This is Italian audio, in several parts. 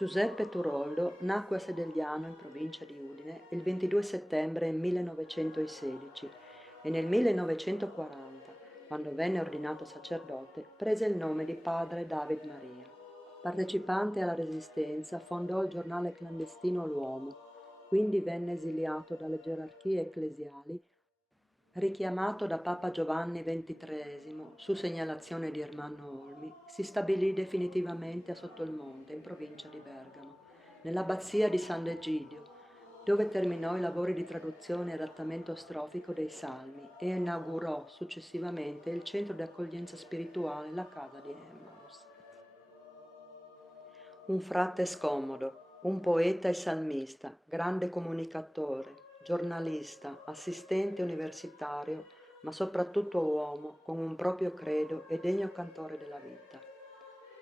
Giuseppe Turoldo nacque a Sedeldiano, in provincia di Udine, il 22 settembre 1916 e nel 1940, quando venne ordinato sacerdote, prese il nome di padre David Maria. Partecipante alla Resistenza, fondò il giornale clandestino L'Uomo, quindi venne esiliato dalle gerarchie ecclesiali. Richiamato da Papa Giovanni XXIII su segnalazione di Ermanno Olmi, si stabilì definitivamente a Sottomonte, in provincia di Bergamo, nell'abbazia di Sant'Egidio, dove terminò i lavori di traduzione e adattamento strofico dei Salmi e inaugurò successivamente il centro di accoglienza spirituale, la Casa di Emmaus. Un frate scomodo, un poeta e salmista, grande comunicatore, giornalista, assistente universitario, ma soprattutto uomo con un proprio credo e degno cantore della vita.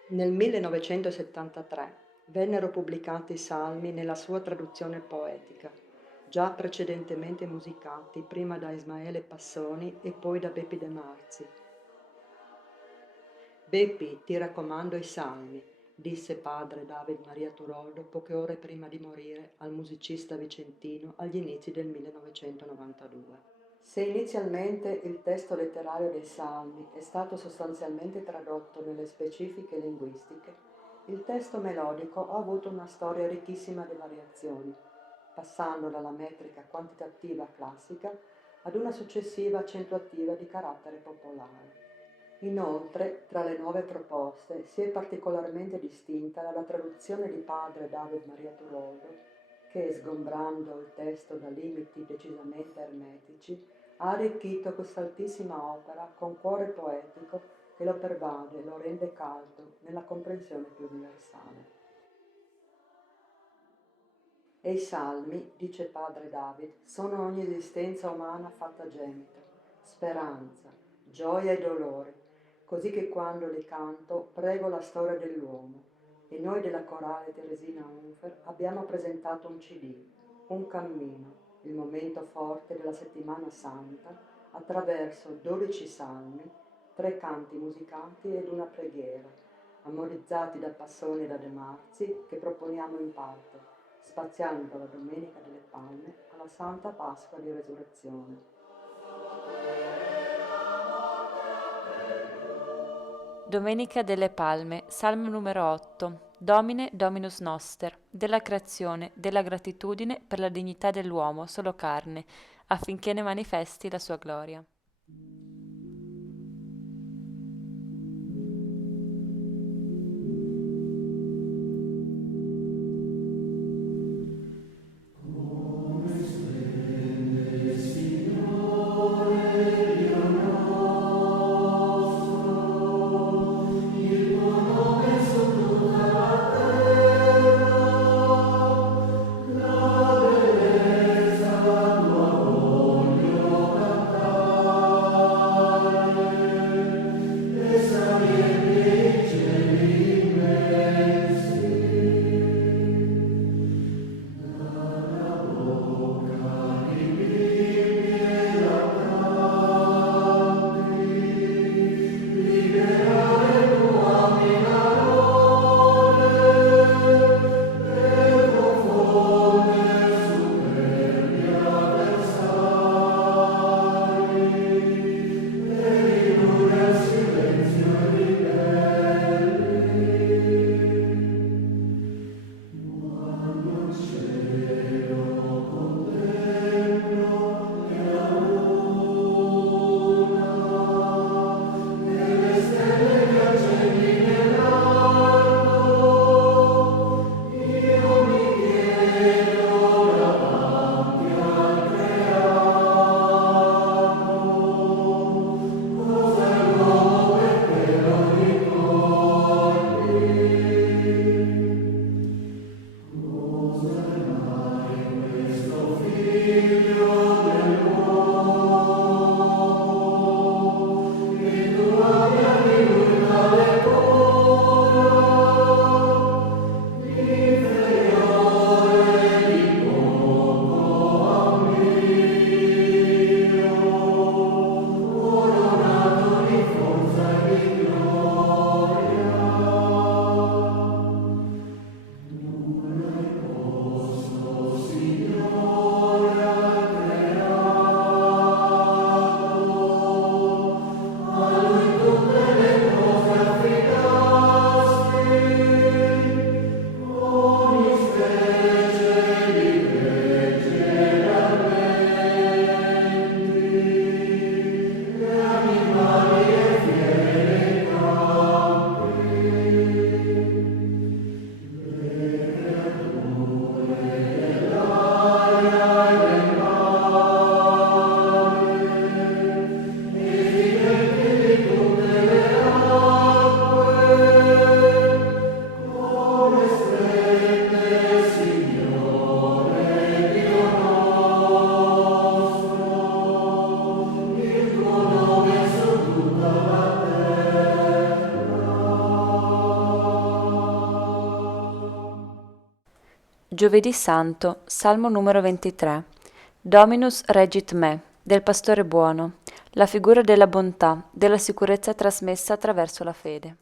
Nel 1973 vennero pubblicati i salmi nella sua traduzione poetica, già precedentemente musicati prima da Ismaele Passoni e poi da Beppi De Marzi. Beppi, ti raccomando i salmi, disse padre David Maria Turoldo poche ore prima di morire al musicista vicentino agli inizi del 1992. Se inizialmente il testo letterario dei Salmi è stato sostanzialmente tradotto nelle specifiche linguistiche, il testo melodico ha avuto una storia ricchissima di variazioni, passando dalla metrica quantitativa classica ad una successiva accentuativa di carattere popolare. Inoltre, tra le nuove proposte si è particolarmente distinta la traduzione di padre David Maria Turoldo, che, sgombrando il testo da limiti decisamente ermetici, ha arricchito quest'altissima opera con cuore poetico che lo pervade, lo rende caldo nella comprensione più universale. E i salmi, dice padre David, sono ogni esistenza umana fatta gemito, speranza, gioia e dolore, così che quando li canto prego la storia dell'uomo. E noi della Corale Teresina Unfer abbiamo presentato un CD, un cammino, il momento forte della settimana santa, attraverso 12 salmi, 3 canti musicati ed una preghiera, amorizzati da Passoni e da De Marzi, che proponiamo in parte, spaziando dalla Domenica delle Palme alla Santa Pasqua di Resurrezione. Domenica delle Palme, Salmo numero 8. Domine Dominus Noster, della creazione, della gratitudine per la dignità dell'uomo, solo carne, affinché ne manifesti la sua gloria. Giovedì Santo, Salmo numero 23. Dominus regit me, del pastore buono, la figura della bontà, della sicurezza trasmessa attraverso la fede.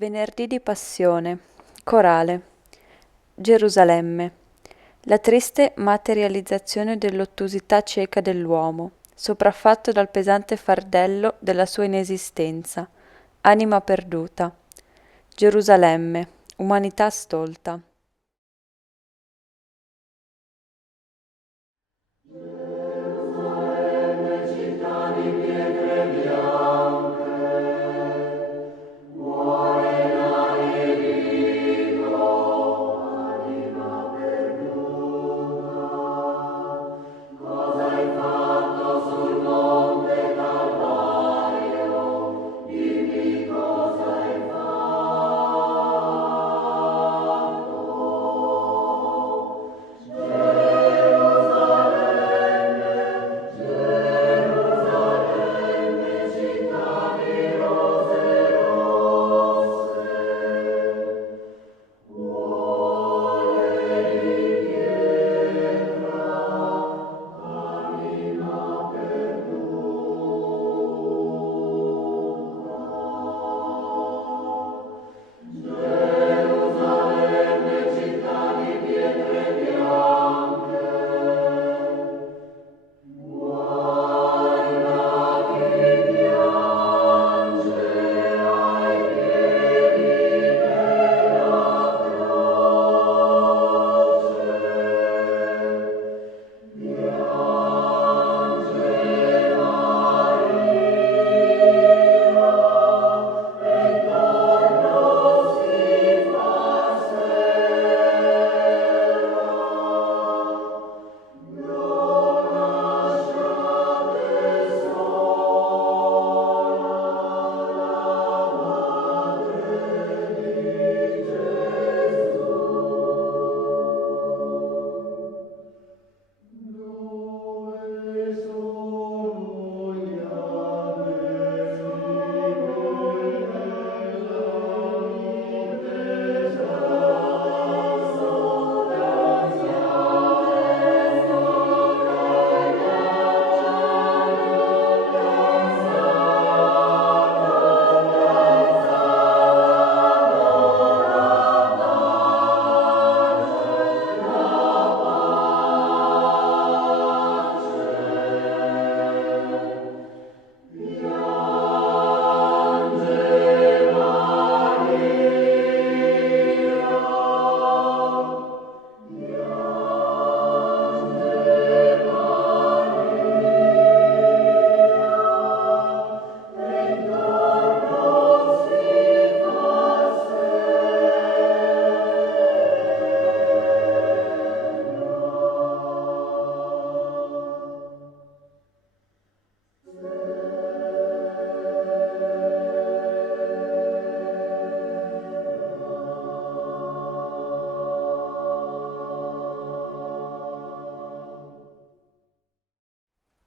Venerdì di Passione. Corale. Gerusalemme. La triste materializzazione dell'ottusità cieca dell'uomo, sopraffatto dal pesante fardello della sua inesistenza, anima perduta. Gerusalemme, umanità stolta.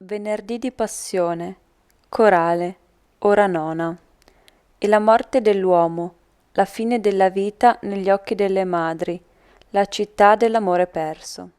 Venerdì di Passione, corale, ora nona. E la morte dell'uomo, la fine della vita negli occhi delle madri, la città dell'amore perso.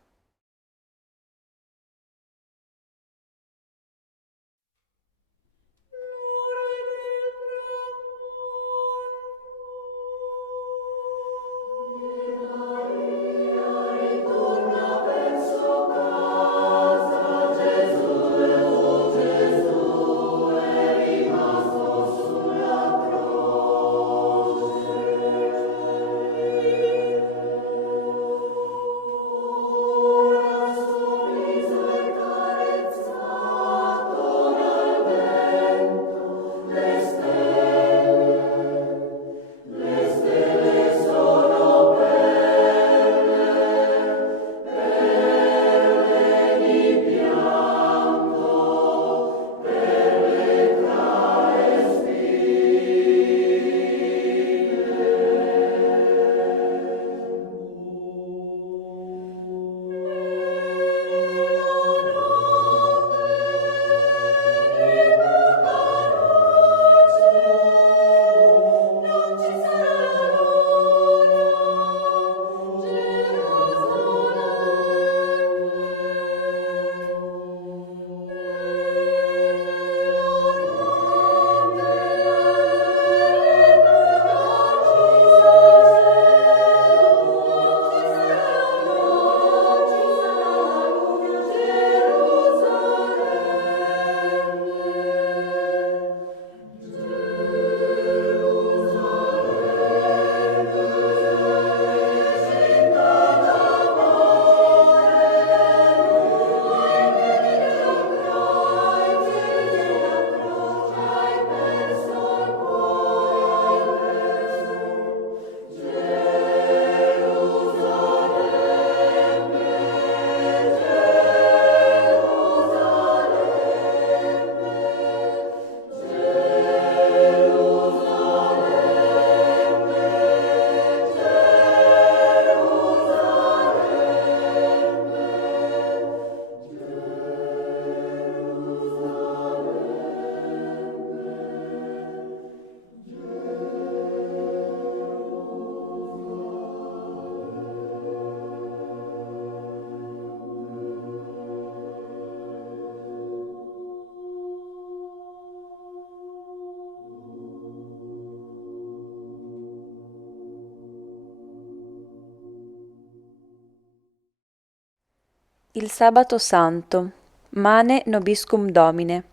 Il sabato santo, Mane nobiscum Domine,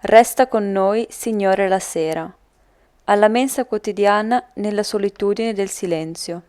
resta con noi, Signore, la sera, alla mensa quotidiana nella solitudine del silenzio.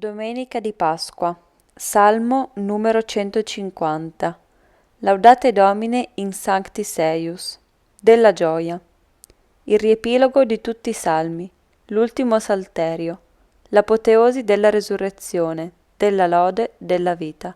Domenica di Pasqua. Salmo numero 150. Laudate Domine in sanctis eius. Della gioia. Il riepilogo di tutti i salmi, l'ultimo salterio, l'apoteosi della resurrezione, della lode, della vita.